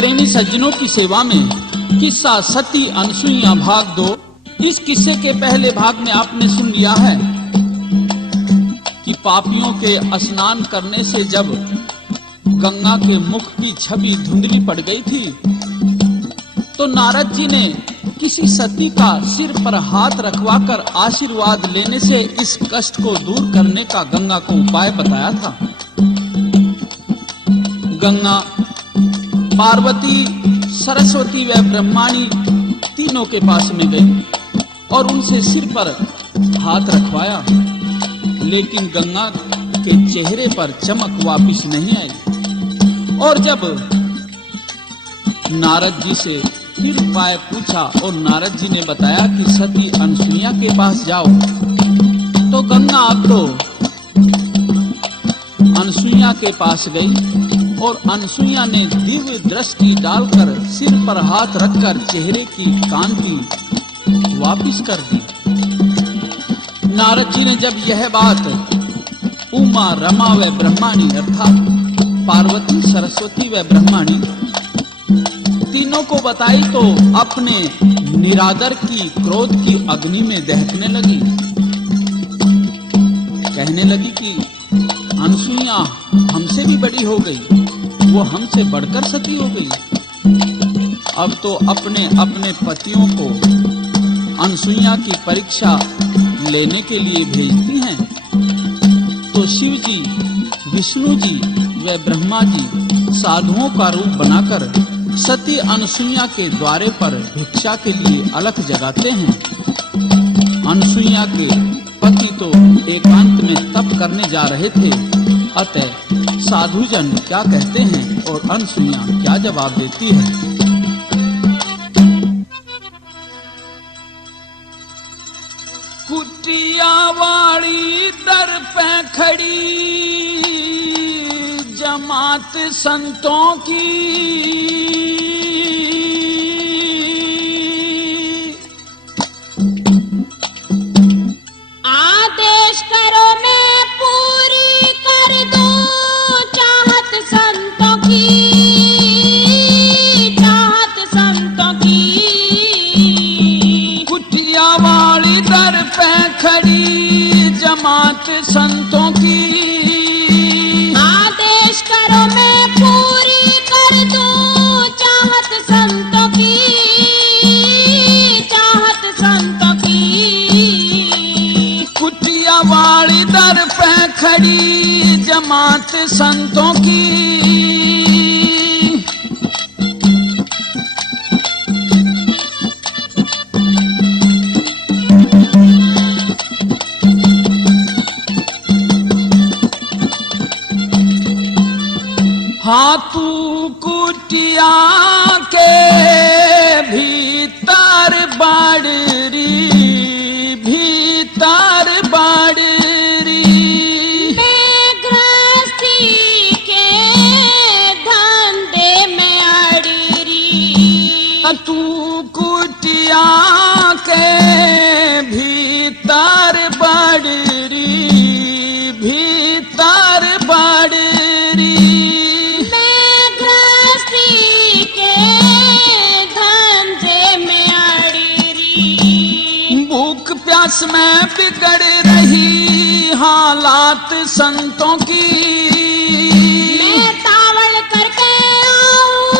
प्रेमी सज्जनों की सेवा में किस्सा सती अनसुईया भाग 2। इस किस्से के पहले भाग में आपने सुन लिया है कि पापियों के स्नान करने से जब गंगा के मुख की छवि धुंधली पड़ गई थी तो नारद जी ने किसी सती का सिर पर हाथ रखवाकर आशीर्वाद लेने से इस कष्ट को दूर करने का गंगा को उपाय बताया था। गंगा, पार्वती, सरस्वती व ब्रह्माणी तीनों के पास में गई और उनसे सिर पर हाथ रखवाया, लेकिन गंगा के चेहरे पर चमक वापिस नहीं आई। और जब नारद जी से फिर उपाय पूछा और नारद जी ने बताया कि सती अनसुईया के पास जाओ, तो गंगा अब तो अनसुईया के पास गई और अनसुईया ने दिव्य दृष्टि डालकर सिर पर हाथ रखकर चेहरे की कांति वापिस कर दी। नारद जी ने जब यह बात उमा, रमा व ब्रह्माणी अर्थात पार्वती, सरस्वती व ब्रह्माणी तीनों को बताई तो अपने निरादर की क्रोध की अग्नि में दहकने लगी। कहने लगी कि अनसुईया हमसे भी बड़ी हो गई, वो हमसे बढ़कर सती हो गई। अब तो अपने अपने पतियों को अनसुईया की परीक्षा लेने के लिए भेजती हैं। तो शिव जी, विष्णु जी व ब्रह्मा जी साधुओं का रूप बनाकर सती अनसुईया के द्वारे पर भिक्षा के लिए अलख जगाते हैं। अनसुईया के पति तो एकांत में तप करने जा रहे थे, अतः साधुजन क्या कहते हैं और अनसुईया क्या जवाब देती है। कुटिया वाली दर पे खड़ी जमात संतों की, आदेश करो मैं पूरी कर दूं चाहत संतों की, चाहत संतों की। कुटिया वाली दर पे खड़ी जमात संतों की, आदेश करो मैं पूरी कर दूं चाहत संतों की, चाहत संतों की। कुटिया वाली दर पे खड़ी जमात संतों की। हाँ तू कुटिया के भीतर बाड़री, भीतर बाड़री, मैं गृहस्थी के धंधे में अड़री। तू कुटिया के भीतर बाड़री, भीतर बाड़री, प्यास में बिगड़ रही हालात संतों की। मैं तावड़ करके आऊं,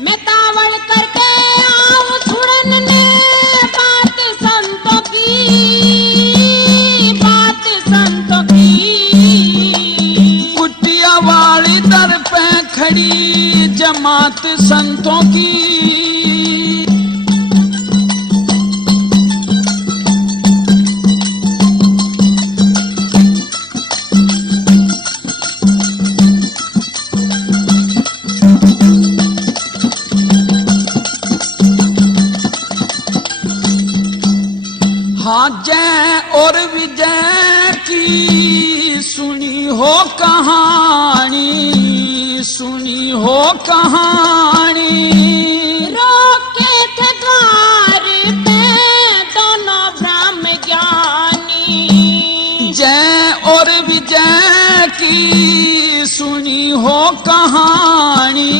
मैं तावड़ करके आऊं सुनने बात संतों की, बात संतों की। कुटिया वाली दर पे खड़ी जमात संतों की। हाँ जय और विजय की सुनी हो कहानी, सुनी हो कहानी। रोके थे द्वार पे दोनों ब्रह्म ज्ञानी, जय और विजय की हो कहानी,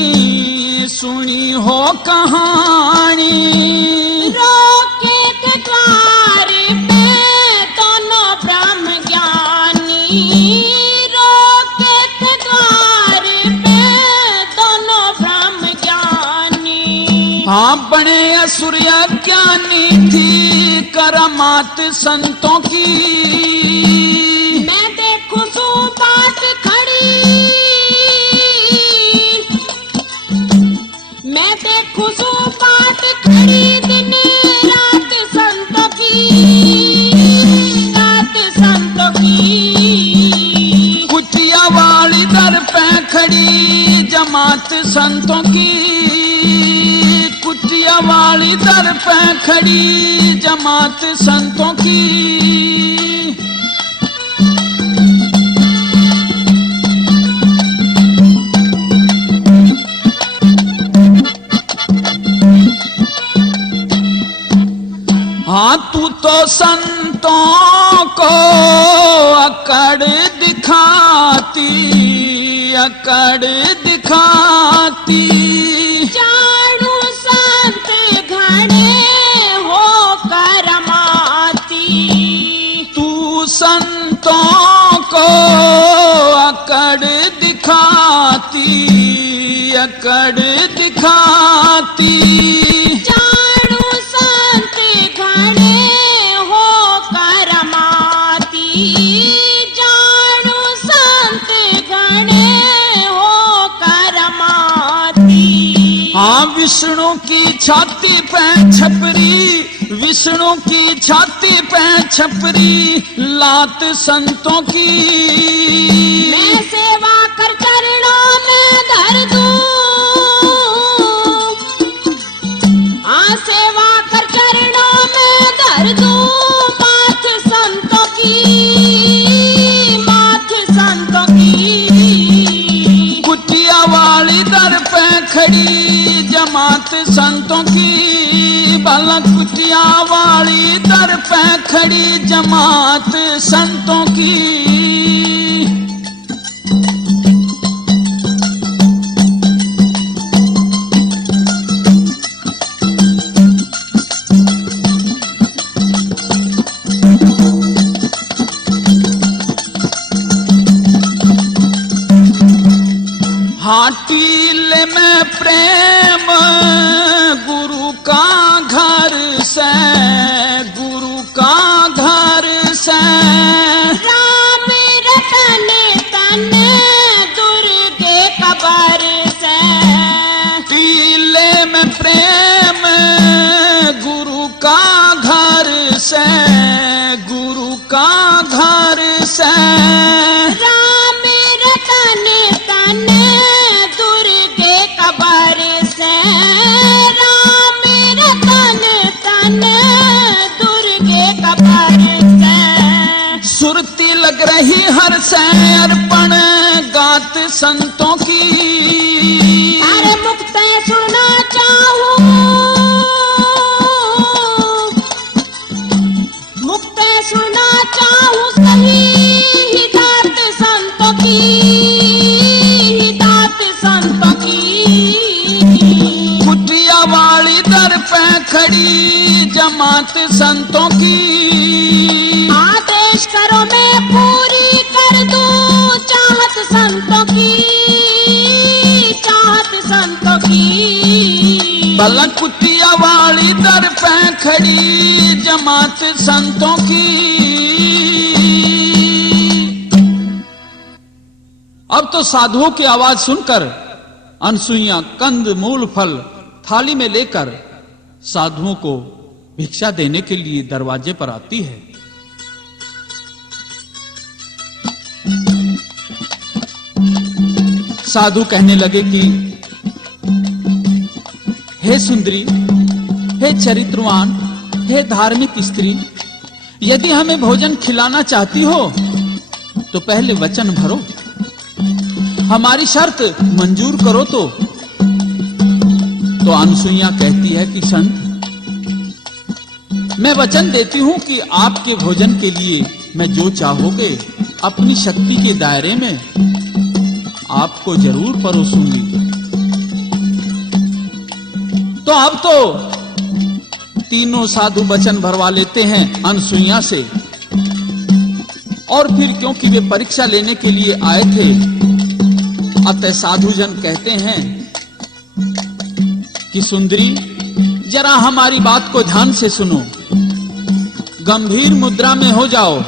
सुनी हो कहानी। रोके के द्वार पे दोनों ब्रह्म ज्ञानी, रोके के द्वार पे दोनों ब्रह्म ज्ञानी। हाँ बने असुर ज्ञानी थी करामात संतों की। मैं देखूं सुबाट खड़ी, मैं देखूं सुबाट खड़ी दिन रात संतों की, रात संतों की। कुटिया वाली दर पे खड़ी जमात संतों की, कुटिया वाली दर पे खड़ी जमात संतों की। हाँ तू तो संतों को अकड़ दिखाती, अकड़ दिखाती। जाणू संत घने हो करमाती, तू संतों को अकड़ दिखाती, अकड़ दिखाती। जाणू संत घने हो करमाती, जाणू संत घने हो करमाती। हाँ विष्णु की छाती पे छपरी, विष्णु की छाती पे छपरी लात संतों की। मैं सेवा कर चरणों में धर दूं, हाँ सेवा कर चरणों में धर दूं माथ संतों की, माथ संतों की। कुटिया वाली दर पे खड़ी जमात संतों की, भला कुटिया वाली दर पे खड़ी जमात संतों की। हाँ टीले में प्रेम गुरु का घर से, गुरु का घर से। राम रतन तन दुर्गे कबर से, टीले में प्रेम गुरु का घर से, गुरु का घर से। राम रतन तन दुर्गे कबर से, राम रतन तन दुर्गे कबर से। सुरती लग रही हर से अर्पण गात संतों की। अरे मुक्त सुनना चाहूं, मुक्त सुनना चाहूं सही हिदायत संतों की, हिदायत संतों की। कुटिया वाली दर पे खड़ी जमात संतों की। आदेश करो मैं पूरी कर दूं चाहत संतों की, चाहत संतों की। भला कुटिया वाली दर पे खड़ी जमात संतों की। अब तो साधुओं की आवाज सुनकर अनसुईया कंद मूल फल थाली में लेकर साधुओं को भिक्षा देने के लिए दरवाजे पर आती है। साधु कहने लगे कि हे सुंदरी, हे चरित्रवान, हे धार्मिक स्त्री, यदि हमें भोजन खिलाना चाहती हो तो पहले वचन भरो, हमारी शर्त मंजूर करो। तो अनसुईया कहती है कि संत, मैं वचन देती हूं कि आपके भोजन के लिए मैं जो चाहोगे अपनी शक्ति के दायरे में आपको जरूर परोसूंगी। तो अब तो तीनों साधु वचन भरवा लेते हैं अनसुईया से, और फिर क्योंकि वे परीक्षा लेने के लिए आए थे, अतः साधुजन कहते हैं कि सुंदरी, जरा हमारी बात को ध्यान से सुनो, गंभीर मुद्रा में हो जाओ।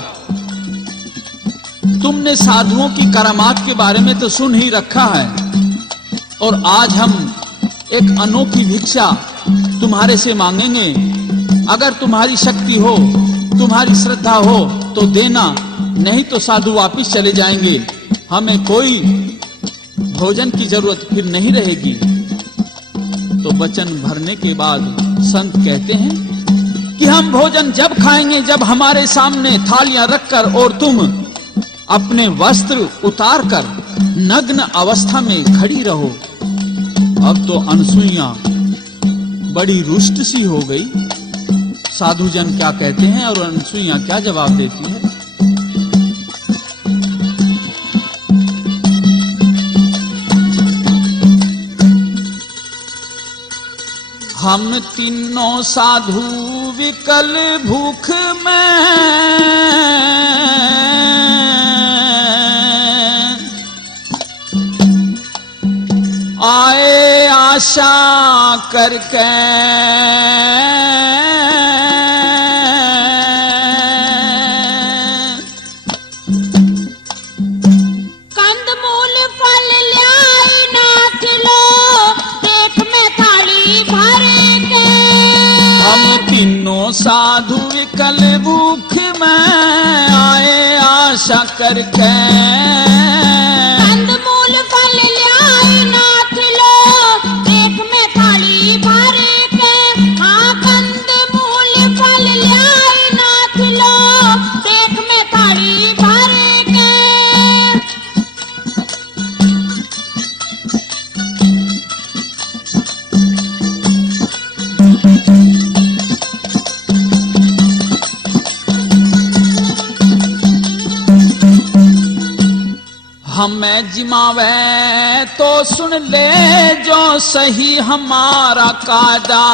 तुमने साधुओं की करामात के बारे में तो सुन ही रखा है, और आज हम एक अनोखी भिक्षा तुम्हारे से मांगेंगे। अगर तुम्हारी शक्ति हो, तुम्हारी श्रद्धा हो तो देना, नहीं तो साधु वापिस चले जाएंगे। हमें कोई भोजन की जरूरत फिर नहीं रहेगी। तो वचन भरने के बाद संत कहते हैं कि हम भोजन जब खाएंगे जब हमारे सामने थालियां रखकर और तुम अपने वस्त्र उतार कर नग्न अवस्था में खड़ी रहो। अब तो अनसुईया बड़ी रुष्ट सी हो गई। साधुजन क्या कहते हैं और अनसुईया क्या जवाब देती है? हम तीनों साधु विकल भूख में आए आशा करके, कंदमूल फल ल्याई नाथ लो, देख में थाली भर के। हम तीनों साधु विकल भूख में आए आशा करके, कंदमूल फल ल्याई नाथ लो, देख में थाली भर के। हाँ, कंदमूल फल ल्याई नाथ लो, देख में थाली भर के। हमें जिमावे तो सुन ले जो सही हमारा कायदा।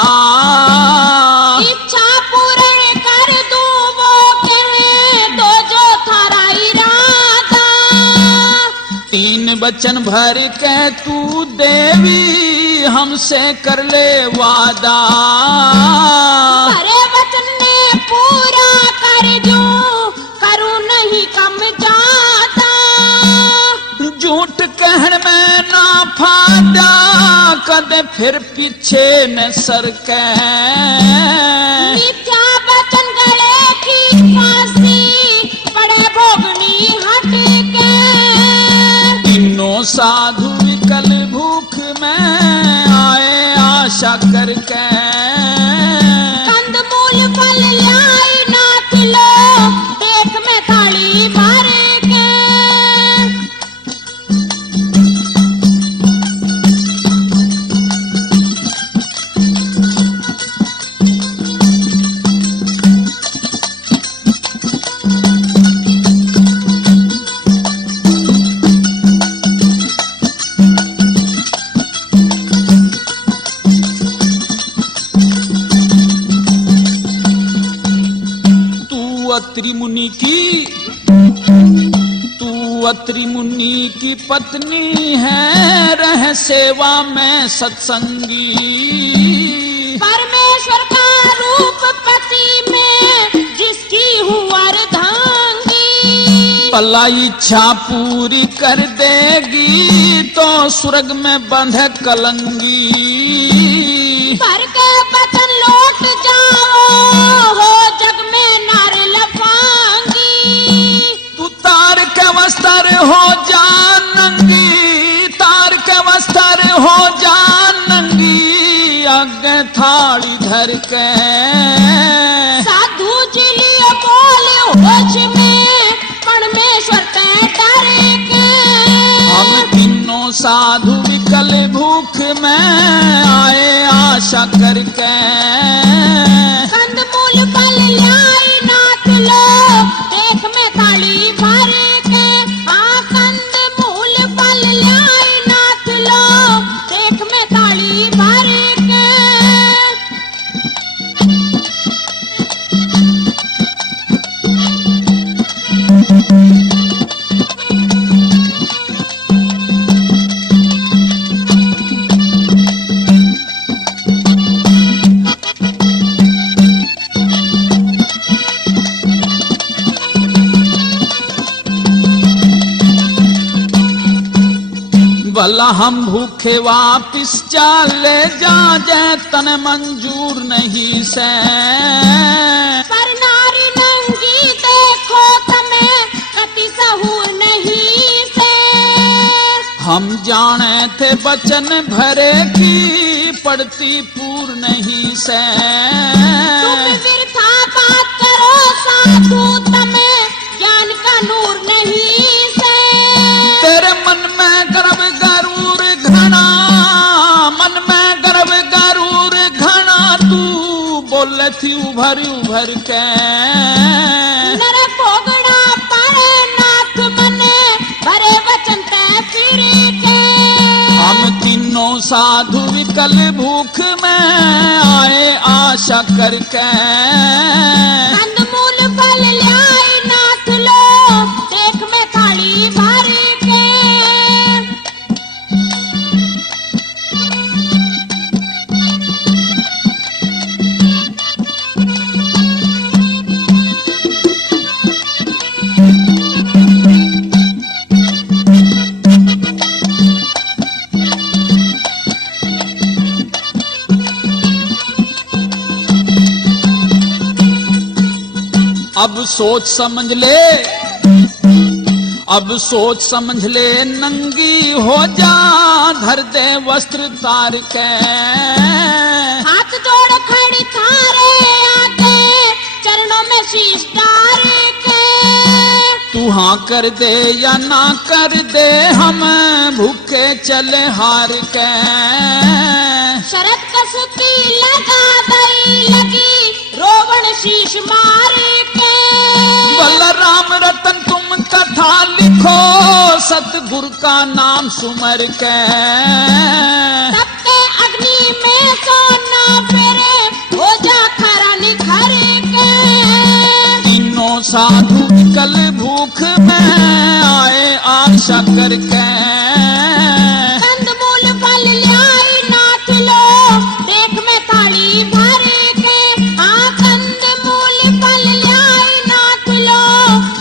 इच्छा पूर्ण कर दूं वो कहे तो जो थारा इरादा। तीन वचन भर के तू देवी हमसे कर ले वादा। भरे वचन ने पूरा कर जो करूं नहीं कम जाता। झूठ कहने में ना फायदा, कदे फिर पीछे न सरके। मिथ्या वचन गले की फांसी, पड़े भोगनी हट के। तीनों साधु विकल भूख में आए आशा करके, कंदमूल फल ल्याई नाथ लो, देख में थाली भर के। तू अत्रि मुनि की पत्नी है, रह सेवा में सत्संगी। परमेश्वर का रूप पति में जिसकी हूँ अर्धांगी। पल्ला इच्छा पूरी कर देगी तो स्वर्ग में बंधे कलंगी। पर के वचन लौट जाओ, हो जग में नार लफांगी। तू तार के वस्त्र हो जान नंगी, तार के वस्त्र हो जान नंगी, आगे थाली धर के। साधु जी लिए बोले होश में, परमेश्वर ते डर के। हम तीनों साधु विकल भूख में आए आशा करके, कंदमूल फल ल्याई नाथ लो, देख में थाली भर के। हाँ, कंदमूल फल ल्याई भला हम भूखे वापिस चाले जा जय तन मंजूर नहीं से पर नारी नंगी देखो तमे कति सहूर नहीं से हम जाने थे बचन भरे की पड़ती पूर नहीं से तुम बिरथा बात करो साधु तमे ज्ञान का नूर नहीं से तेरे मन में गर्व गरूर घना मन में गर्व गरूर घना तू बोले थी उभर उभर के नर भोगड़ा पारे नाथ मने भरे वचन ते फिरी के हम तीनों साधु विकल भूख में आए आशा करके कंदमूल फल ल्याई नाथ लो देख में थाली भरी के अब सोच समझ ले अब सोच समझ ले नंगी हो जा धर दे वस्त्र तार के हाथ जोड़ खड़ी थारे आगे चरणों में शीश डाल के तू हाँ कर दे या ना कर दे हम भूखे चले हार के शरत कसती लगा गई लगी रोवण शीश मार के बलराम रतन तुम कथा लिखो सतगुरु का नाम सुमर के सबके अग्नि में सोना फेरे हो जा खरा निखर के तीनों साधु कल भूख में आए आशा करके कंदमूल फल ल्याई नाथ लो देख में थाली भर के हाँ कंदमूल फल ल्याई नाथ लो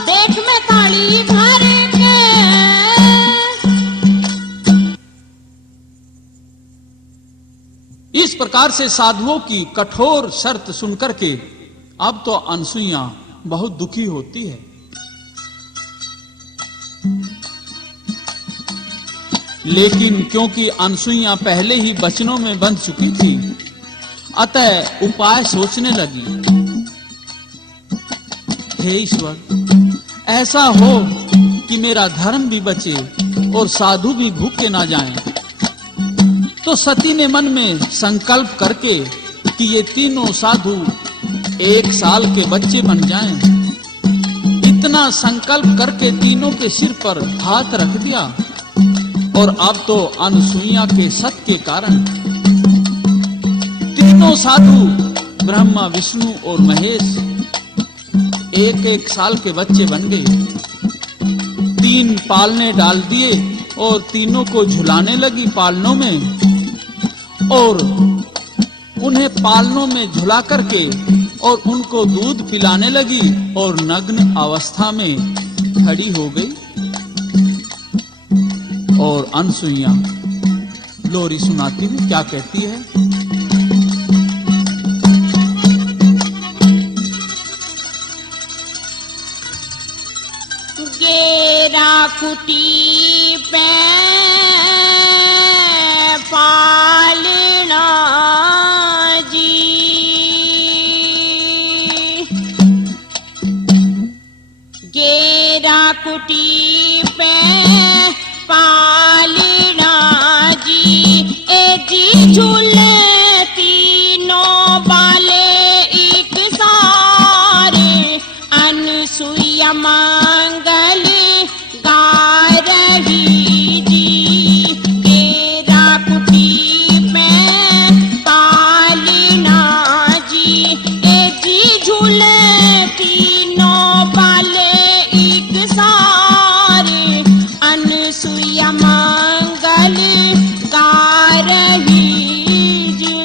देख में थाली भर के इस प्रकार से साधुओं की कठोर शर्त सुनकर के अब तो अनसुईया बहुत दुखी होती है। लेकिन क्योंकि अनसुईया पहले ही वचनों में बंध चुकी थी अतः उपाय सोचने लगी। हे ईश्वर ऐसा हो कि मेरा धर्म भी बचे और साधु भी भूखे ना जाएं। तो सती ने मन में संकल्प करके कि ये तीनों साधु 1 साल के बच्चे बन जाएं। इतना संकल्प करके तीनों के सिर पर हाथ रख दिया और अब तो अनसुईया के सत के कारण तीनों साधु ब्रह्मा विष्णु और महेश 1-1 साल के बच्चे बन गए। 3 पालने डाल दिए और तीनों को झुलाने लगी पालनों में और उन्हें पालनों में झुला करके और उनको दूध पिलाने लगी और नग्न अवस्था में खड़ी हो गई। और अनसुईया लोरी सुनाती है, क्या कहती है? गेरा कुटी पे पालना जी गेरा कुटी पे पालना जी ए जी झूले तीनों बाले एक सारे अनसुईया मंगल गा रही जी गेरा कुटी में पालना जी ए जी झूले तीनों बाले एक सारे अनसुईया मंगल गा रही जी।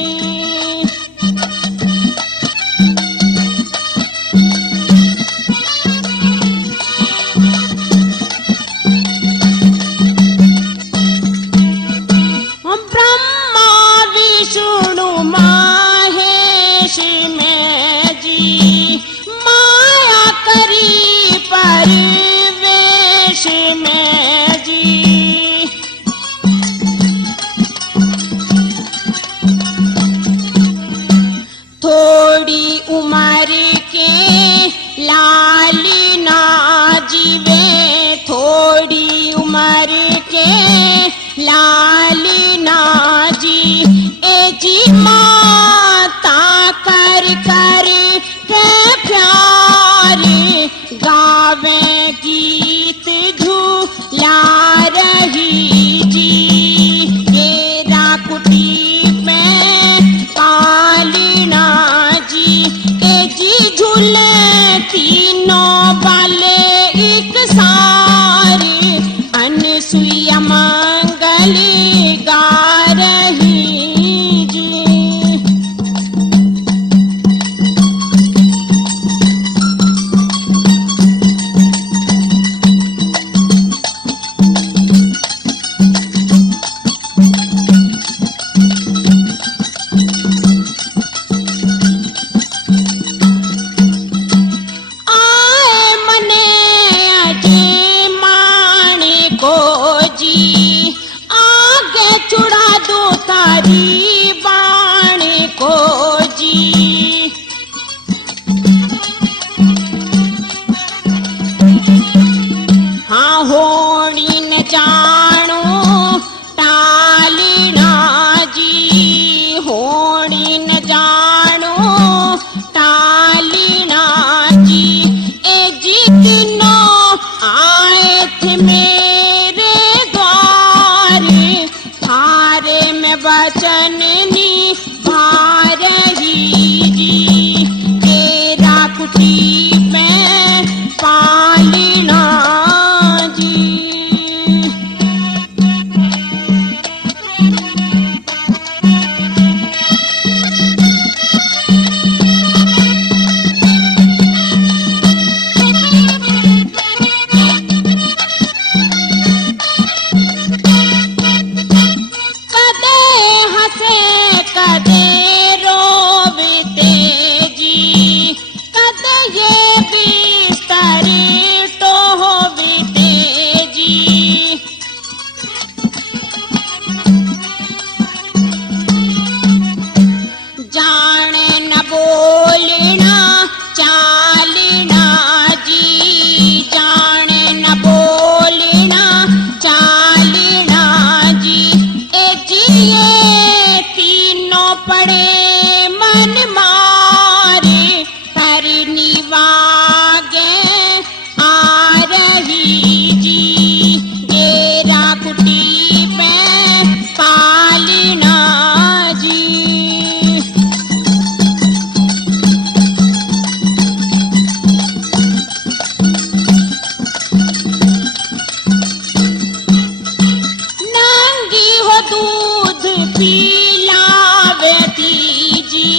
लालिना जी, ए जी माता कर कर के प्यारे, गावे गीत झूला रही जी। गेरा कुटी में पालिना जी, ए जी झूले तीनों वाले एक सारे, अनसुईया मंगली गा रही जी। आए मने अजे माने को जी, आगे चुड़ा दो तारी बाणे को जी। हाँ होड़ी न जानो टालिना जी, होड़ी न जानो टालिना जी। ए जी तीनों आए थे मेरे द्वारे, थारे में वचन निभा रही जी। तेरा कुटी में पालिना जी। कदे हंसे कदे रोवते जी, कदे ये बिस्तरी टोहवते जी। जाने न बोलना चालना जी, जाने न बोलना चालना जी। ए जी ये तीनों पड़े मन मारे, करनी वागे आ रही जी। गेरा कुटी पे पालिना जी। नंगी हो दूध पिलावती जी,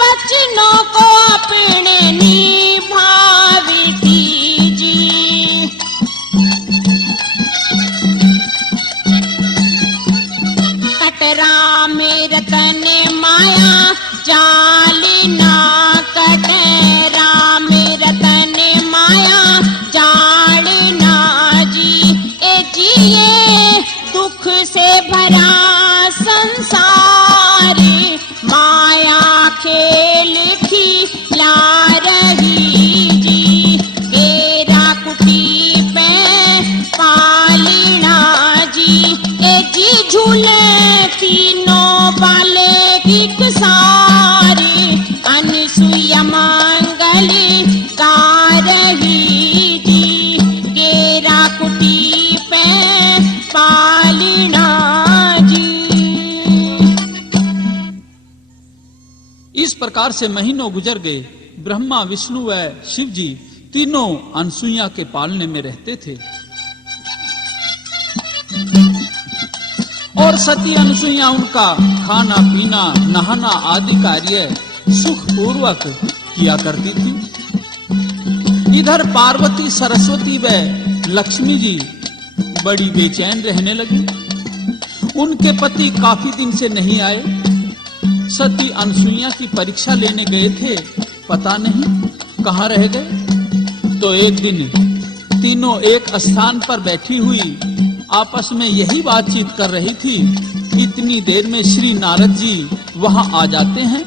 बच्चों को अपने निभावती जी। कटरा में रतन माया जालिना, कटरा में रतन माया जालिना जी। ए जी ये दुख से भरा संसार, माया खेल खिला रही जी। गेरा कुटी पे पालिना जी, ए जी झूले तीनों वाले एक सारे, अनसुईया मंगली गा रही जी। गेरा कुटी पे पालिना जी। इस प्रकार से महीनों गुजर गए। ब्रह्मा, विष्णु व शिव जी तीनों अनसुईया के पालने में रहते थे और सती अनसुईया उनका खाना पीना नहाना आदि कार्य सुखपूर्वक किया करती थी। इधर पार्वती, सरस्वती व लक्ष्मी जी बड़ी बेचैन रहने लगी। उनके पति काफी दिन से नहीं आए। सती अनसुईया की परीक्षा लेने गए थे, पता नहीं कहाँ रह गए। तो एक दिन तीनों एक स्थान पर बैठी हुई आपस में यही बातचीत कर रही थी। इतनी देर में श्री नारद जी वहां आ जाते हैं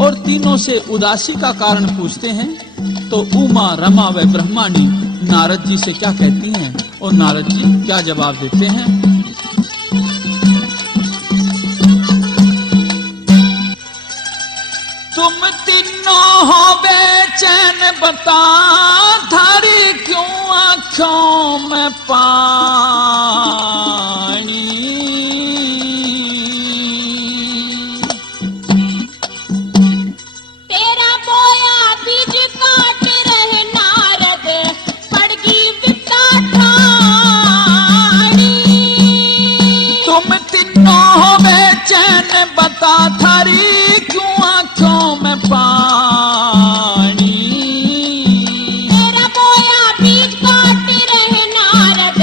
और तीनों से उदासी का कारण पूछते हैं। तो उमा, रमा व ब्रह्माणी नारद जी से क्या कहती हैं और नारद जी क्या जवाब देते हैं। तुम तीनों हो बेचैन बता धारी क्यों आंखों में पानी। तेरा बोया बीज काट रहे नारद पड़गी विपदा ठानी। तुम तीनों हो बेचैन बता धारी क्यों आंखों में पानी। तेरा बोया बीज काट रहे नारद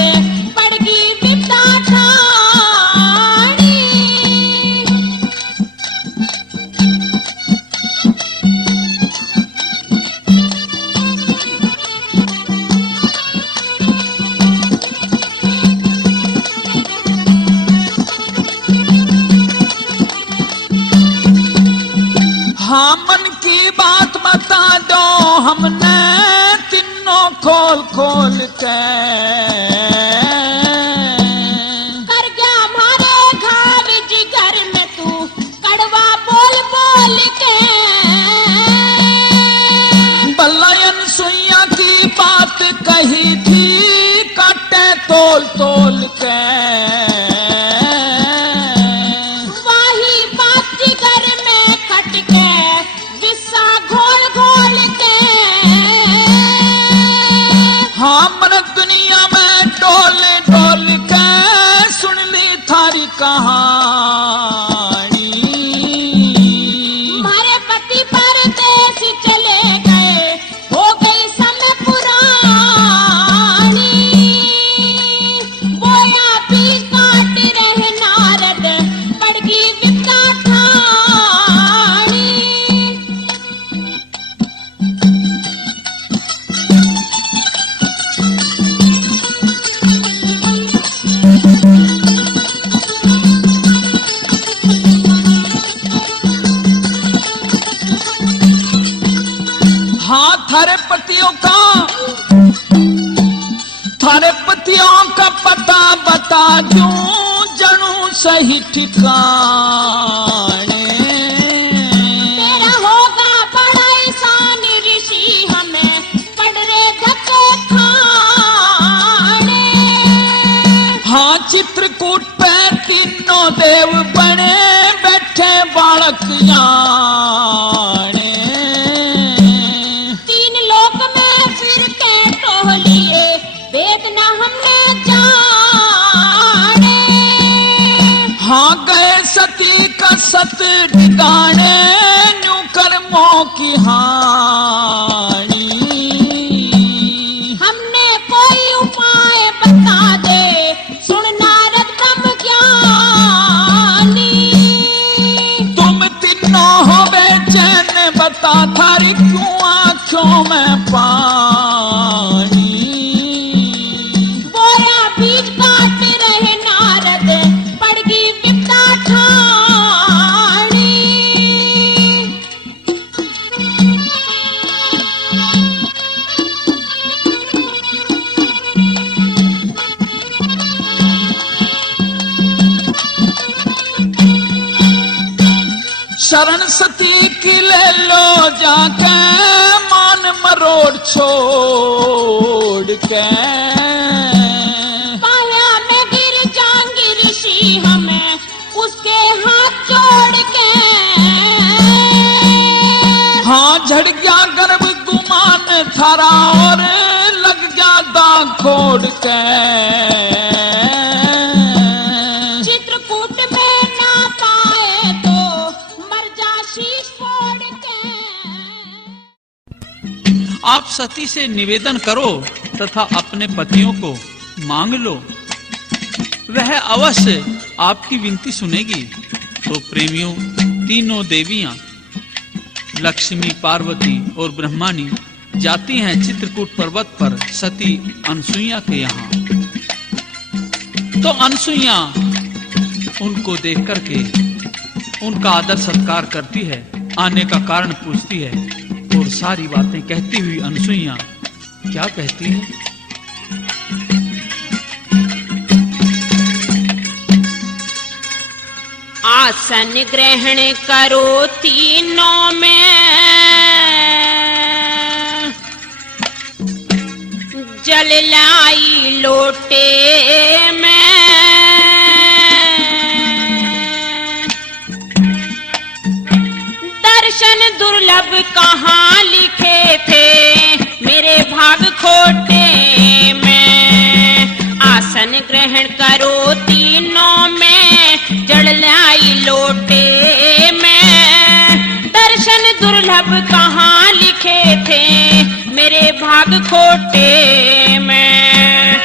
पड़गी विपदा ठानी। हाँ मन की बात बता दो हमने तीनों खोल खोल के। कर गया हमारे घाव जिगर में तू कड़वा बोल बोल के। बल्लयन सुइया की बात कही थी काटे तोल तोल के। वाही बात जिगर में खटके विस्सा घोल घोल के। हाँ मन दुनिया में डोल डोल के सुन ली थारी कहानी। हमारे पति परदेश चले गए हो गई समय पुरानी। बोया बीज काट रहे नारद पड़गी विपदा ठानी। हाँ थारे पतियों का पता बता दूं जनू सही ठिकाने। तेरा होगा बड़ा ईशान ऋषि हमें पड़ रे धक्के खाने। हाँ चित्रकूट पे तीनों देव बने बैठे बालक याने। तीन लोक में फिर के टोहलिए वेद न हमने जाने। हाँ गए सती का सत ठिकाने न्यू कर्मों की हानि। हमने कोई उपाय बता दे सुन नारद ब्रह्म ज्ञानी। तुम तीनों हो बेचैन बता थारी क्यों आंखों में पानी। बोया बीज काट रहे नारद पड़गी विपदा ठानी। शरण सती की ले लो जाके मान मरोड़ छोड़ के। पाया में गिर जाएंगे ऋषि हमें उसके हाथ जोड़ के। हाँ झड़ गया गर्भ गुमान थारा और लग गया दाग खोड़ के। चित्रकूट में ना पाए तो मर जा शीश फोड़ के। आप सती से निवेदन करो तथा अपने पतियों को मांग लो, वह अवश्य आपकी विनती सुनेगी। तो प्रेमियों तीनों देवियां लक्ष्मी, पार्वती और ब्रह्मानी जाती हैं चित्रकूट पर्वत पर सती अनसुईया के यहाँ। तो अनसुईया उनको देख करके उनका आदर सत्कार करती है, आने का कारण पूछती है और सारी बातें कहती हुई अनसुईया क्या कहती है। आसन ग्रहण करो तीनों में, जल लाई लोटे में। दर्शन दुर्लभ कहाँ लिखे थे मेरे भाग खोटे में। आसन ग्रहण करो तीनों में, जल लाई लोटे में। दर्शन दुर्लभ कहाँ लिखे थे मेरे भाग खोटे में।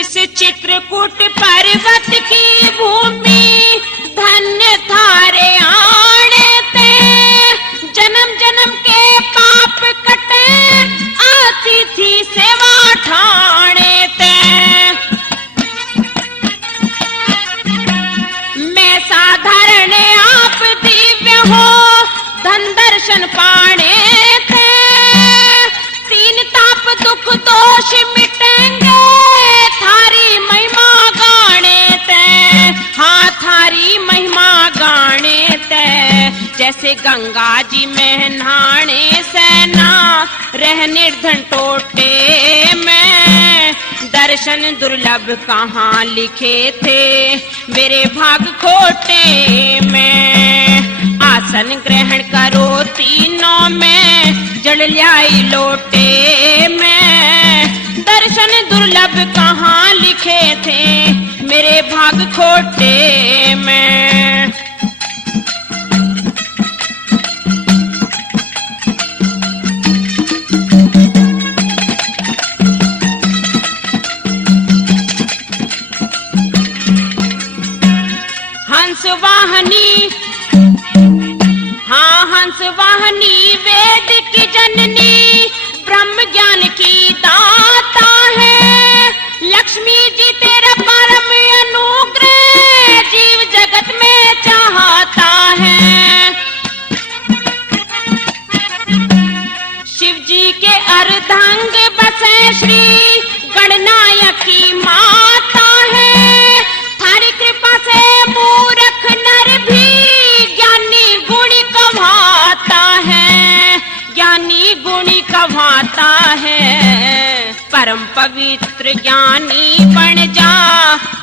इस चित्रकूट पर्वत की भूमि धन्य थारे आने ते। जन्म जन्म के पाप कटे आती थी सेवा ठाणे ते। मैं साधारण आप दिव्य हो धन दर्शन पाने थे। तीन ताप दुख दोष मिटेंगे थारी महिमा गाने ते। हाँ थारी महिमा गाने ते। जैसे गंगा जी में नहाने से ना रह निर्धन टोटे में। दर्शन दुर्लभ कहाँ लिखे थे मेरे भाग खोटे में। आसन ग्रहण करो तीनों में, जल लाई लोटे में। दर्शन दुर्लभ कहाँ लिखे थे मेरे भाग खोटे में। हंस वाहनी, हाँ हंस वाहनी वेद की जननी, ब्रह्म ज्ञान की दाता है। लक्ष्मी जी तेरा परम अनुग्रह जीव जगत में चाहता है। शिव जी के अर्धांग बसे श्री गणनायक की माता है। थारी कृपा से मूर्ख नर भी ज्ञानी गुणी कहाता है। ज्ञानी गुणी कहाता है। परम पवित्र ज्ञानी बन जा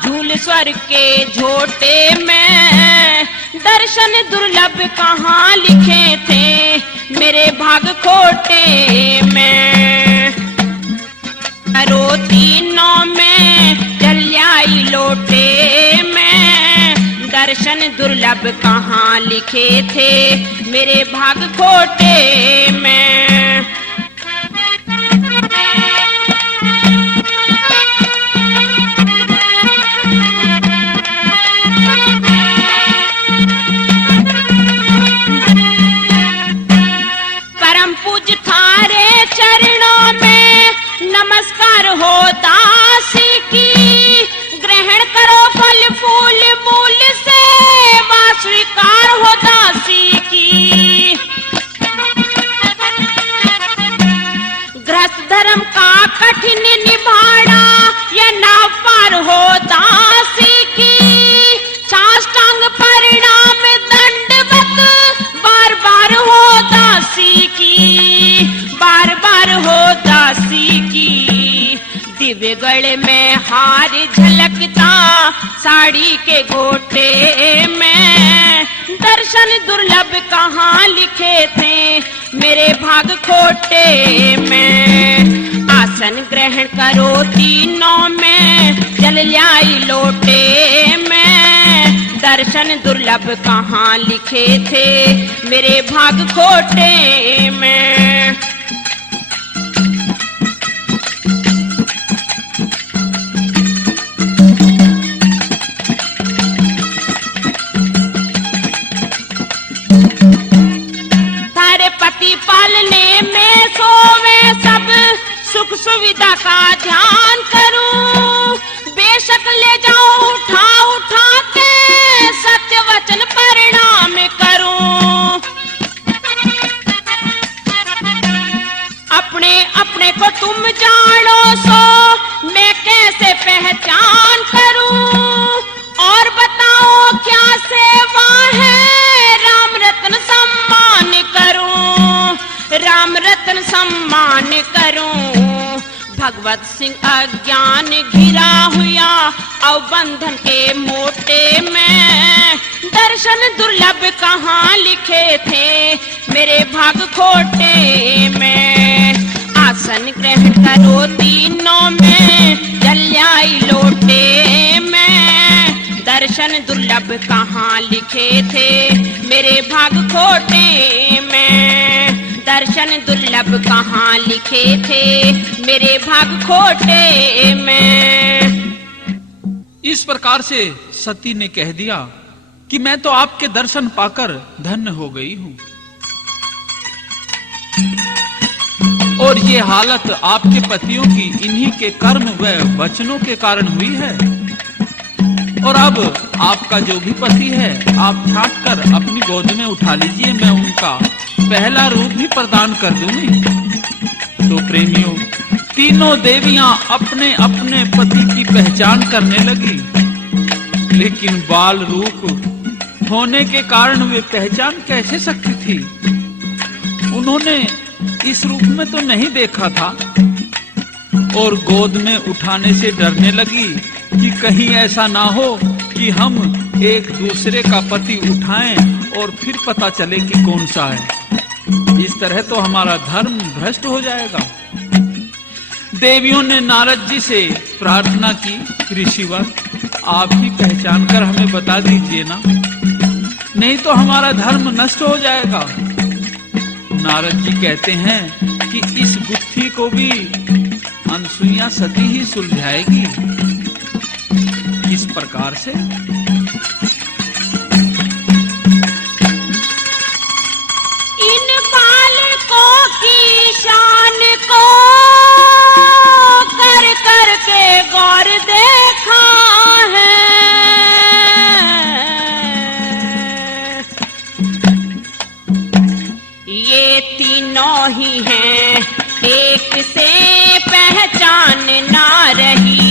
झूल स्वर्ग के झोटे में। दर्शन दुर्लभ कहाँ लिखे थे मेरे भाग खोटे में। करो तीनों में, जल लाई लोटे में। दर्शन दुर्लभ कहाँ लिखे थे मेरे भाग खोटे में। परम पूज थारे चरणों में नमस्कार हो दासी की। ग्रहण करो फल फूल मूल से स्वीकार हो दासी की। गृहस्थ धर्म का कठिन निभाना यह नाव पार हो दासी की। साष्टांग परिणाम दंडवत बार बार हो दासी की। बार बार हो दासी की। दिव्य गले में हार झलकता साड़ी के गोटे में। दर्शन दुर्लभ कहाँ लिखे थे मेरे भाग खोटे में। आसन ग्रहण करो तीनों में, जल लाई लोटे में। दर्शन दुर्लभ कहाँ लिखे थे मेरे भाग खोटे में। पालने में सोवे सब सुख सुविधा का ध्यान करूं। बेशक ले जाओ उठा उठा के सत्य वचन परिणाम यतन सम्मान करूं। भगवत सिंह अज्ञान घिरा हुआ और बंधन के मोटे में, दर्शन दुर्लभ कहाँ लिखे थे मेरे भाग खोटे में। आसन ग्रहण करो तीनों में, जल्याई लोटे में, दर्शन दुर्लभ कहाँ लिखे थे मेरे भाग खोटे में। दर्शन दुर्लभ कहाँ लिखे थे मेरे भाग खोटे में। इस प्रकार से सती ने कह दिया कि मैं तो आपके दर्शन पाकर धन्य हो गई हूं, और ये हालत आपके पतियों की इन्हीं के कर्म व वचनों के कारण हुई है। और अब आपका जो भी पति है आप छाट कर अपनी गोद में उठा लीजिए, मैं उनका पहला रूप भी प्रदान कर दूंगी। तो प्रेमियों, तीनों देवियां अपने अपने पति की पहचान करने लगी, लेकिन बाल रूप होने के कारण वे पहचान कैसे सकती थी? उन्होंने इस रूप में तो नहीं देखा था, और गोद में उठाने से डरने लगी कि कहीं ऐसा ना हो कि हम एक दूसरे का पति उठाएं और फिर पता चले कि कौन सा है। इस तरह तो हमारा धर्म भ्रष्ट हो जाएगा। देवियों ने नारद जी से प्रार्थना की, ऋषिवर आप ही पहचान कर हमें बता दीजिए ना, नहीं तो हमारा धर्म नष्ट हो जाएगा। नारद जी कहते हैं कि इस गुत्थी को भी अनसुईया सती ही सुलझाएगी। किस प्रकार से? इन बालकों की शान को कर कर के गौर देखा है। ये तीनों ही हैं, एक से पहचान ना रही।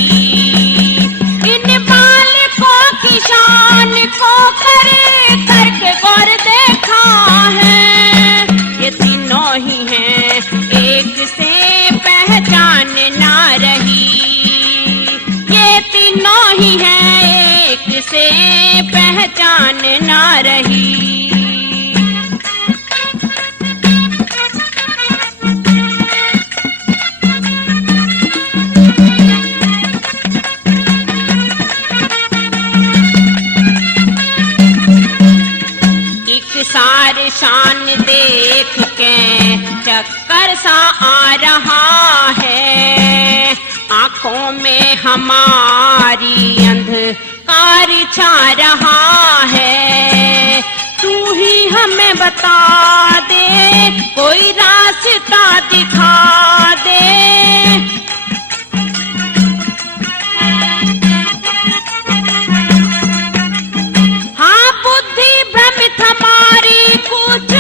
इन बालकों की शान को कर कर के गौर देखा है। ये तीनों ही हैं, एक से पहचान ना रही। ये तीनों ही हैं, एक से पहचान ना रही। सारे शान देख के चक्कर सा आ रहा है। आंखों में हमारी अंधकार छा रहा है। तू ही हमें बता दे, कोई रास्ता दिखा दे। हमारी कुछ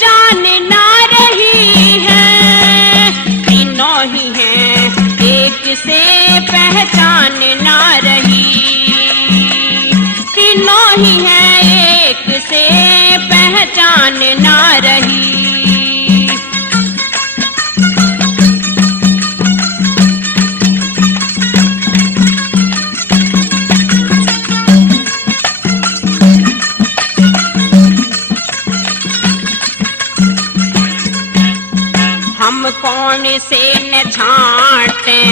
जान ना रही है। तीनों ही हैं, एक से पहचान ना रही। तीनों ही हैं, एक से पहचान ना रही। हम कौन से न छांटे,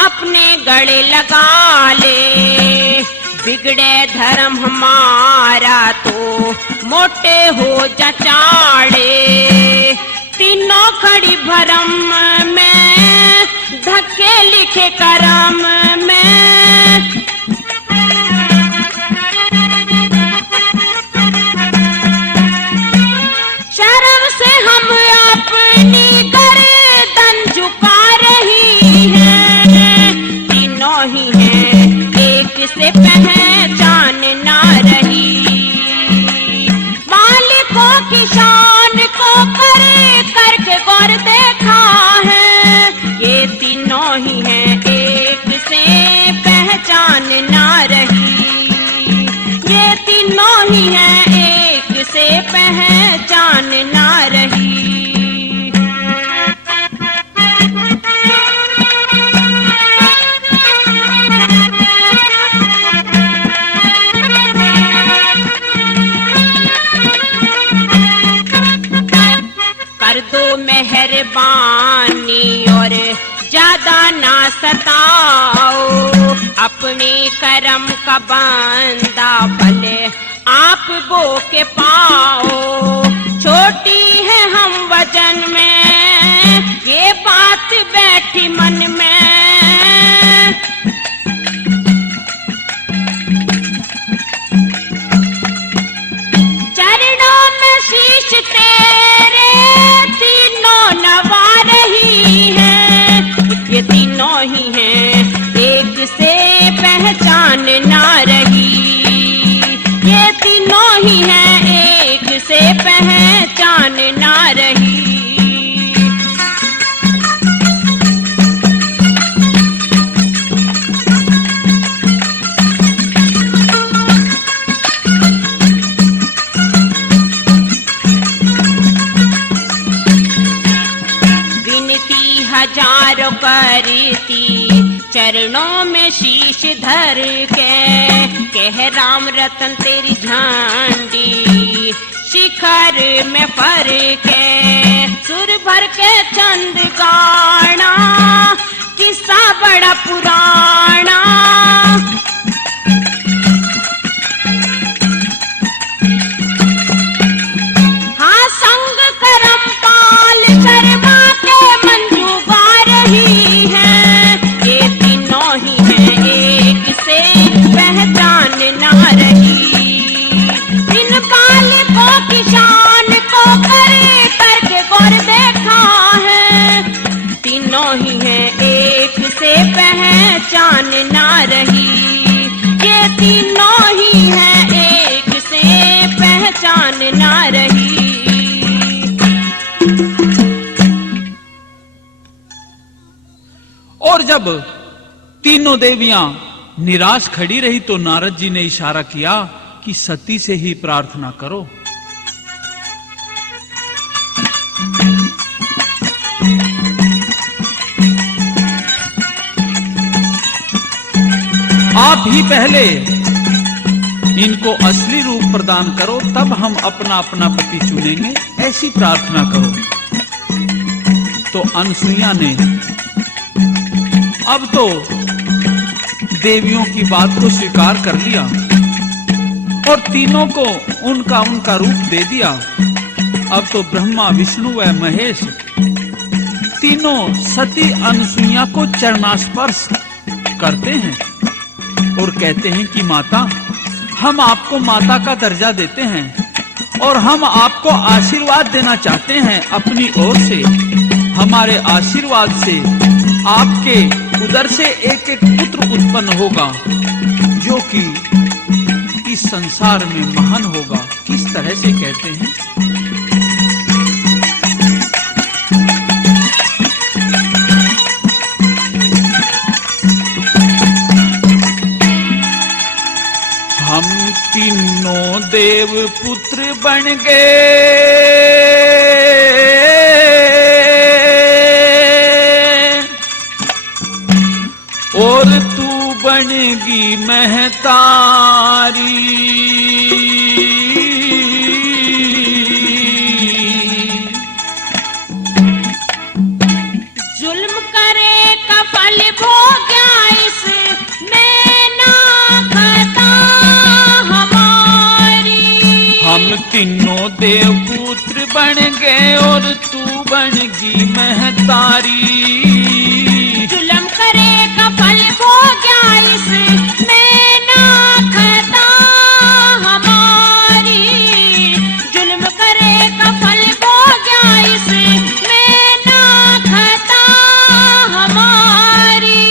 अपने गले लगा ले। बिगड़े धर्म हमारा तो मोटे हो जा चाड़े। तीनों खड़ी भरम में, धक्के लिखे करम में। शर्म से हम अपनी गर्दन झुका रही हैं। तीनों ही हैं, एक से पहचान ना रही। मालिकों की शान को कर करके गौर देखा है। ये तीनों ही हैं, एक से मेहरबानी और ज्यादा ना सताओ। अपने कर्म का बंदा भले आप बो के पाओ। छोटी है हम वजन में ये बात बैठी मन में। चरणों में शीश तेरे तीनों नवा रही है। ये तीनों ही हैं एक से पहचान ना रही। ये तीनों ही हैं एक से पहचान ना रही। हजारों करती चरणों में शीश धर के। कह राम रतन तेरी झंडी शिखर में फर के। सुर भर के चंद गाना किस्सा बड़ा पुराना। हाँ संग करम पाल शर्मा के मंजू गा रही है। ये तीनों ही हैं एक से पहचान ना रही। इन बालिकों की शान को करे करके गौर देखा है। तीनों ही हैं एक से पहचान ना रही। ये तीनों ही हैं एक से पहचान ना रही। और जब तीनों देवियां निराश खड़ी रही तो नारद जी ने इशारा किया कि सती से ही प्रार्थना करो। आप ही पहले इनको असली रूप प्रदान करो, तब हम अपना अपना पति चुनेंगे, ऐसी प्रार्थना करो। तो अनसुईया ने अब तो देवियों की बात को स्वीकार कर लिया और तीनों को उनका उनका रूप दे दिया। अब तो ब्रह्मा विष्णु व महेश तीनों सती अनसुईया को चरणास्पर्श करते हैं और कहते हैं कि माता, हम आपको माता का दर्जा देते हैं और हम आपको आशीर्वाद देना चाहते हैं अपनी ओर से। हमारे आशीर्वाद से आपके उदर से एक एक पुत्र उत्पन्न होगा जो कि इस संसार में महान होगा। किस तरह से कहते हैं? हम तीनों देव पुत्र बन गए और तू बनेगी महतारी। जुल्म करे का फल भोग्या इसमें ना खता हमारी। हम तीनों देव पुत्र बन गए और तू बनेगी महतारी। जुल्म करे का फल भोग्या इसमें ना खता हमारी। जुल्म करे का फल भोग्या इसमें ना खता हमारी।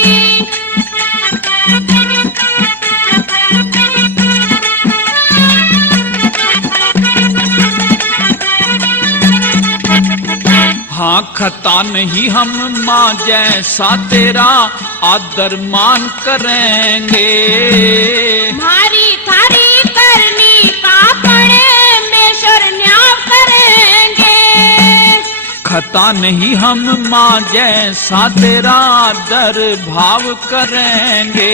हाँ खता नहीं, हम माँ जैसा तेरा आदर मान करेंगे। हमारी थारी करनी का परमेश्वर न्याय करेंगे। खता नहीं, हम माँ जैसा तेरा आदर भाव करेंगे।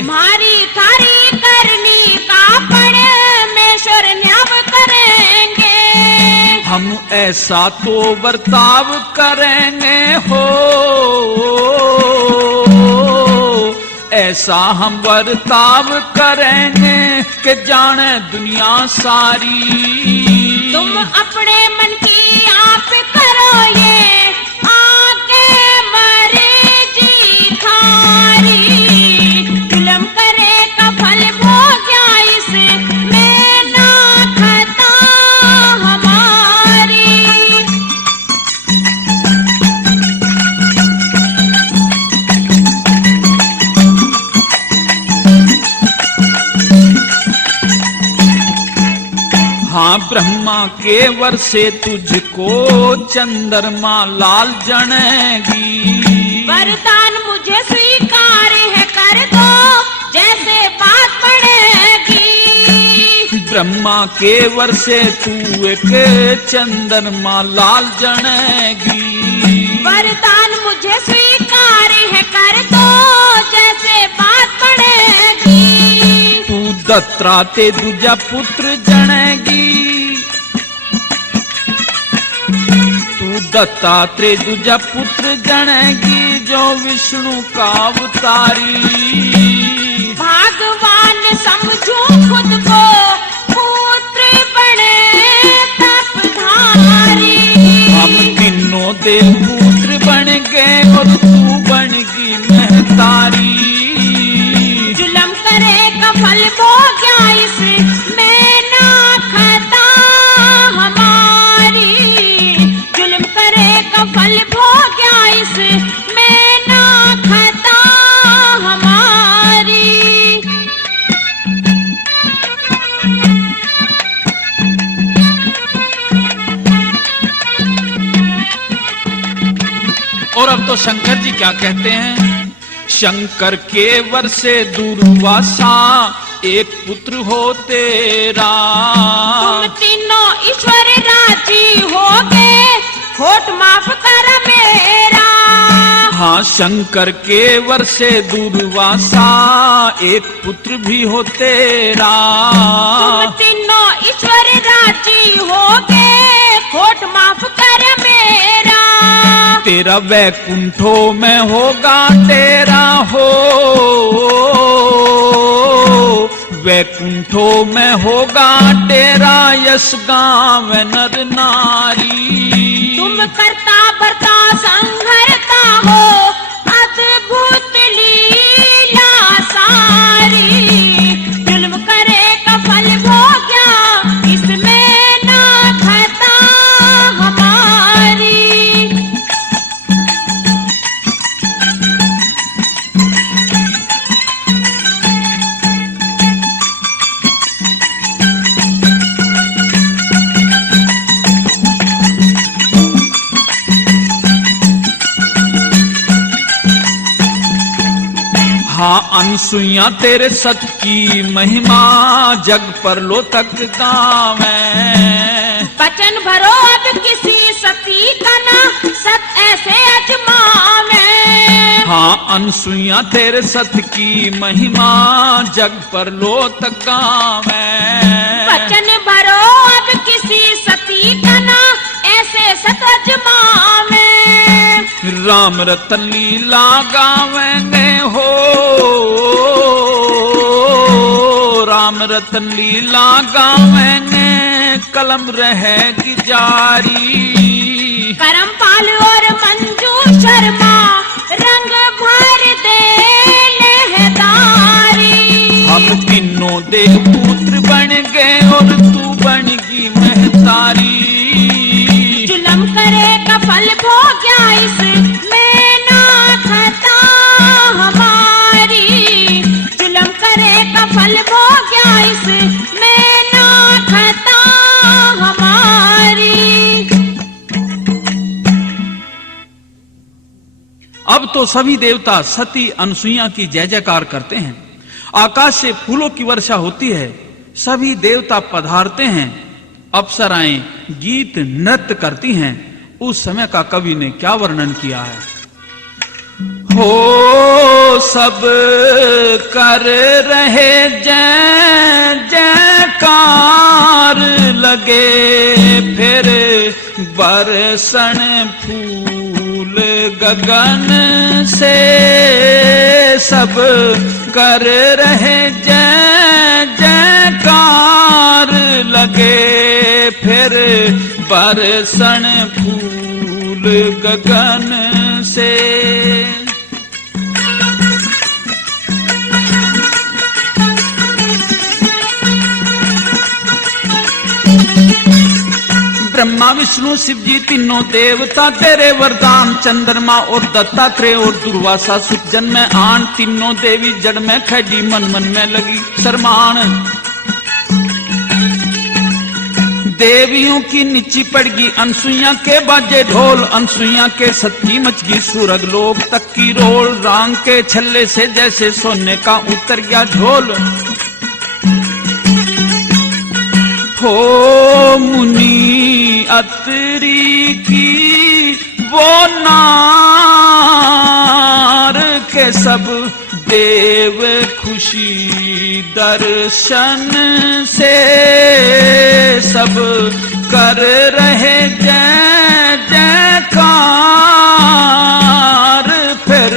हमारी थारी करनी का परमेश्वर न्याय करेंगे। हम ऐसा तो बर्ताव करेंगे हो, ऐसा हम बर्ताव करेंगे कि जाने दुनिया सारी। तुम अपने मन की आप करो ये आगे मर्जी थारी, जुल्म करे का फल भोग्या इसमें ना खता हमारी। हाँ ब्रह्मा के वर से तुझको चंद्रमा लाल जनेगी, वरदान मुझे स्वीकार है कर दो जैसे बात पड़ेगी। ब्रह्मा के वर से तू एक चंद्रमा लाल जनेगी, वरदान मुझे स्वीकार है कर दो जैसे बात पड़ेगी। तू दत्रा ते दूजा पुत्र जनेगी, तू दत्तात्रेय दूजा पुत्र जनेगी जो विष्णु का अवतारी। भगवान समझू खुद को पुत्र बने तपधारी। हम तीनों देव पुत्र बन गए और तू बनेगी महतारी। जुल्म करे का फल भोग्या इसमें ना खता हमारी, जुल्म करे का फल भोग्या इसमें ना खता हमारी। और अब तो शंकर जी क्या कहते हैं, शंकर के वर से दुर्वासा एक पुत्र हो तेरा। तुम तीनों ईश्वर राजी हो गए खोट माफ कर मेरा। हाँ शंकर के वर से दुर्वासा एक पुत्र भी हो तेरा। तुम तीनों ईश्वर राजी हो गए खोट माफ कर मेरा। तेरा वैकुंठो में होगा तेरा हो, वैकुंठो में होगा तेरा यश गाँव नर नारी। तुम करता बरता संघरता हो अद्भुत लीला सारी, जुल्म करे का फल भोग्या इसमें ना खता हमारी। हाँ अनसुईया तेरे सत की महिमा जग पर लो तक गावे। वचन भरो अब किसी सती का ना सत ऐसे अजमावे। हाँ अनसुईया तेरे सत की महिमा जग पर लो तक गावे। वचन भरो अब किसी सती का ना ऐसे सत अजमावे। राम रतन लीला गावेंगे हो, राम रतन लीला गावेंगे कलम रहेगी जारी। करमपाल और मंजू शर्मा रंग भर दे लहदारी। हम तीनों देव पुत्र बन गए और तू बनेगी महतारी। जुल्म करे का फल भोग्या इसमें ना खता हमारी, जुल्म करे का फल भोग्या इसमें ना खता हमारी। अब तो सभी देवता सती अनसुईया की जय जयकार करते हैं। आकाश से फूलों की वर्षा होती है, सभी देवता पधारते हैं, अप्सराएं गीत नृत्य करती हैं। उस समय का कवि ने क्या वर्णन किया है। हो सब कर रहे जय जयकार लगे, फिर बरसन फूल गगन से, सब कर रहे जय जयकार लगे, फिर बरसन फूल गगन से। ब्रह्मा विष्णु शिव जी तीनों देवता तेरे वरदान, चंद्रमा और दत्तात्रेय और दुर्वासा सुख जन में आन, तीनों देवी जड़ में खड़ी मन मन में लगी शरमान। देवियों की नीची पड़गी अनसुईया के बाजे ढोल, अनसुईया के सत्ती मचगी सुरग लोग तक की रोल, रांग के छल्ले से जैसे सोने का उतर गया झोल। हो मुनि अतरी की वो नार के सब देव खुशी दर्शन से, सब कर रहे जय जयकार, फिर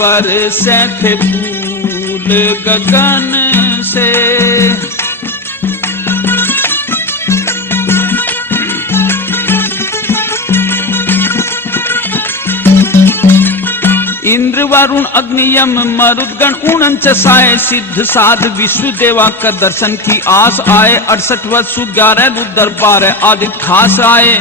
बरसे थे फूल गगन से। इंद्र वरुण अग्नि यम मरुदगण उनंच साए, सिद्ध साध विश्व देवा का दर्शन की आस आए, 68 वर्ष 11 रुद्र 12 आदित्य खास आए।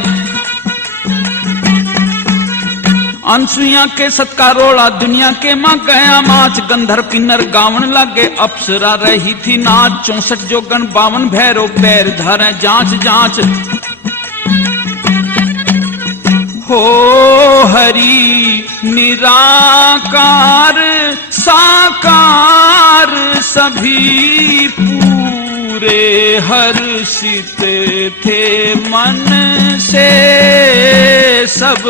अनसुईया के सत्कारोड़ा दुनिया के मां गया माच, गंधर्व किन्नर गावन लागे अप्सरा रही थी नाच, 64 जोगन 52 भैरव पैर धरे जांच जांच। हो हरि निराकार साकार, सभी पूरे हर्षित थे मन से, सब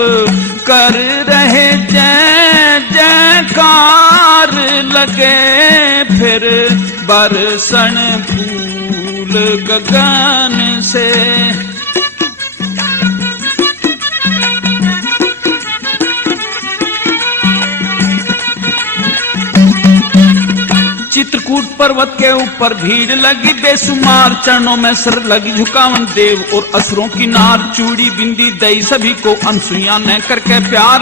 कर रहे जय जयकार लगे, फिर बरसन फूल गगन से। चित्रकूट पर्वत के ऊपर भीड़ लगी बेसुमार, चरणों में सर लगी झुकावन देव और असुरों की नार, चूड़ी बिंदी दई सभी को अनसुईया ने करके प्यार।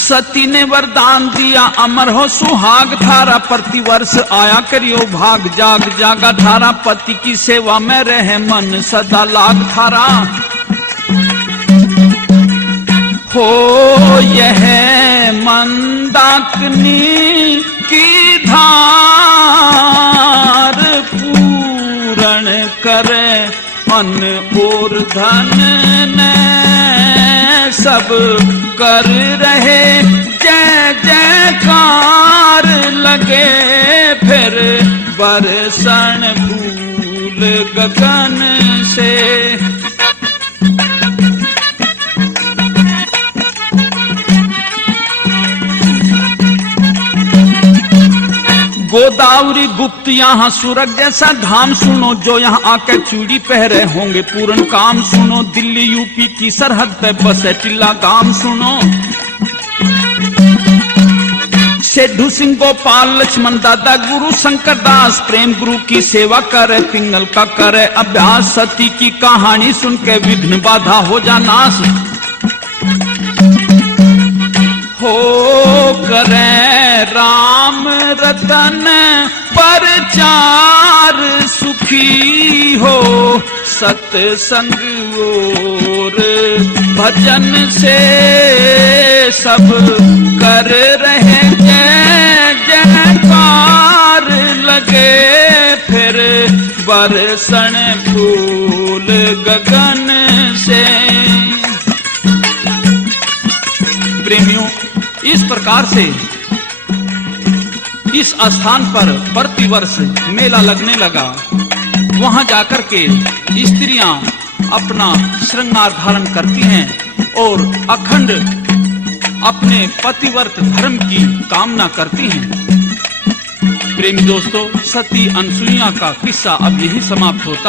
सती ने वरदान दिया अमर हो सुहाग थारा, प्रतिवर्ष आया करियो भाग, जाग जागा थारा, पति की सेवा में रहे मन सदा लाग थारा। हो यह मंदाकिनी की धार, पूरण करे अन्न और धन ने, सब कर रहे जय जयकार लगे, फिर बरसन फूल गगन से। गोदावरी गुप्त यहाँ सूरज जैसा धाम, सुनो जो यहाँ आके चूड़ी पहरे होंगे पूर्ण काम, सुनो दिल्ली यूपी की सरहद पे बसे टिल्ला गांव, सुनो सेठू सिंह गोपाल लक्ष्मण दादा गुरु शंकर दास, प्रेम गुरु की सेवा करे पिंगल का करे अभ्यास, सती की कहानी सुन के विघ्न बाधा हो जा नाश। हो करे राम रतन परचार, सुखी हो सत्संग और भजन से, सब कर रहे जय जयकार लगे, फिर बरसन फूल गगन से। प्रेमियों, इस प्रकार से इस स्थान पर प्रतिवर्ष मेला लगने लगा। वहां जाकर के स्त्रियां अपना श्रृंगार धारण करती हैं और अखंड अपने पतिव्रत धर्म की कामना करती हैं। प्रेमी दोस्तों, सती अनसुईया का किस्सा अब यही समाप्त होता है।